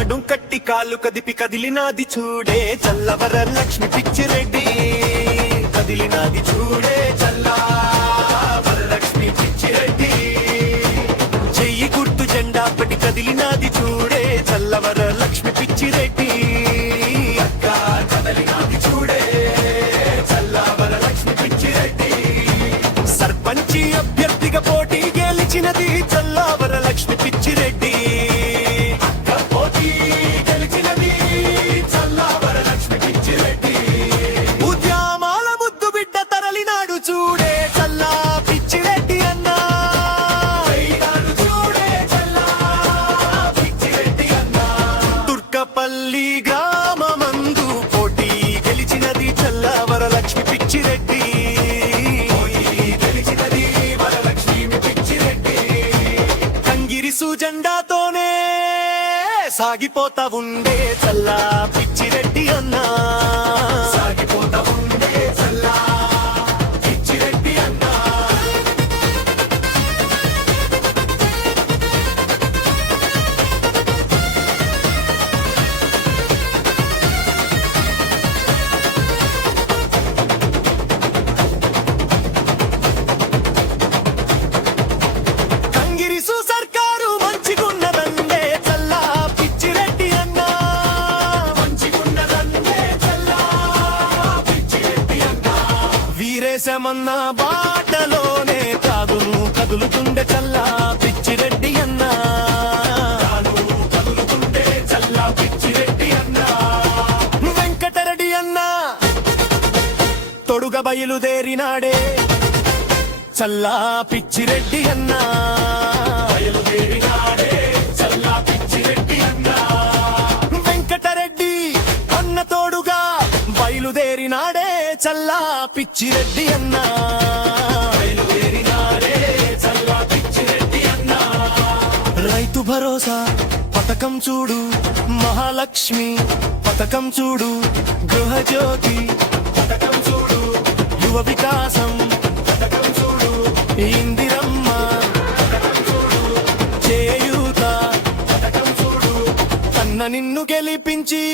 నడుం కట్టి కాళ్ళు కదిపి కదిలినాది చూడే చల్లవర లక్ష్మి పిచ్చిరెడ్డి కదిలినాది చూడే చల్లవర లక్ష్మి పిచ్చిరెడ్డి చెయ్యి గుర్తు జెండా పట్టి కదిలినాది చూడే చల్లవర లక్ష్మి పిచ్చిరెడ్డి అక్క కదిలినాది చూడే చల్లవర లక్ష్మి పిచ్చిరెడ్డి సర్పంచి అభ్యర్థిగా పోటీ గెలిచినది చల్లవర లక్ష్మి పిచ్చిరెడ్డి పల్లి గ్రామమందు పోటీ గెలిచినది చల్లవర లక్ష్మి పిచ్చిరెడ్డి గెలిచినది వరలక్ష్మి పిచ్చిరెడ్డి కంగిరి సుజెండాతోనే సాగిపోతా ఉండే చల్లా పిచ్చిరెడ్డి అన్నా సాగిపోతా ఉండే చల్లా పిచ్చిరెడ్డి అన్నా వీరేశమన్న బాటలోనే కాదును కదులుతుండే చల్లా పిచ్చిరెడ్డి అన్నా కదులుతుండే చల్లా పిచ్చిరెడ్డి అన్నా వెంకటరెడ్డి అన్నా తొడుగ బయలుదేరినాడే చల్లా పిచ్చిరెడ్డి అన్నా బయలుదేరినాడే చల్లా పిచ్చిరెడ్డి అన్నా వెంకటరెడ్డి అన్న తోడుగా బయలుదేరినాడే చల్లా పిచ్చిరెడ్డి అన్నా బయలుదేరినాడే చల్లా పిచ్చిరెడ్డి అన్నా రైతు భరోసా పథకం చూడు మహాలక్ష్మి పథకం చూడు గృహజ్యోతి పథకం చూడు యువ వికాసం పథకం చూడు ఇందిరమ్మ పథకం చూడు చేయూత పథకం చూడు అన్న నిన్ను గెలిపించి